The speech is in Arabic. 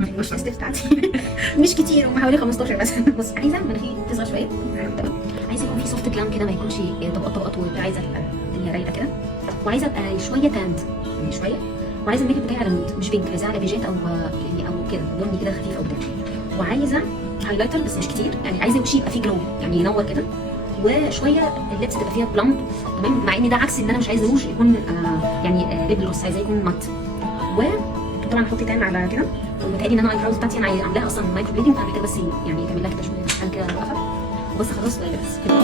مش الستيف بتاعتي مش كتير، هم حوالي 15 بس. بص، عايزه مناخيري تصغر شويه، تمام. عايزه يكون في سوفت جلام كده، ما يكونش طبقات وعايزه تبقى الدنيا رايقه كده، وعايزه ابقى شويه تاند يعني شويه، وعايزه الميك اب بتاعي على نود مش بينك، عايزاه على بيجات او يعني او كده بني كده خفيف او بتاع، وعايزه هايلايتر بس مش كتير يعني، عايزه وشي يبقى فيه جلو يعني ينور كده، وشويه اللبس تبقى فيها بلمب، تمام. مع ان ده عكس ان انا مش عايزه روج يكون يعني ليب جلوس، عايزاه يكون مات. وطبعا هحط تان على كده، ومتهيألي ان انا اي براوز بتاعتي انا عاملاها اصلا مايكرو بليدنج، فانا بس يعني تعمل لها كده شويه عشان كده واقفه، وبس خلاص بقى بس كده.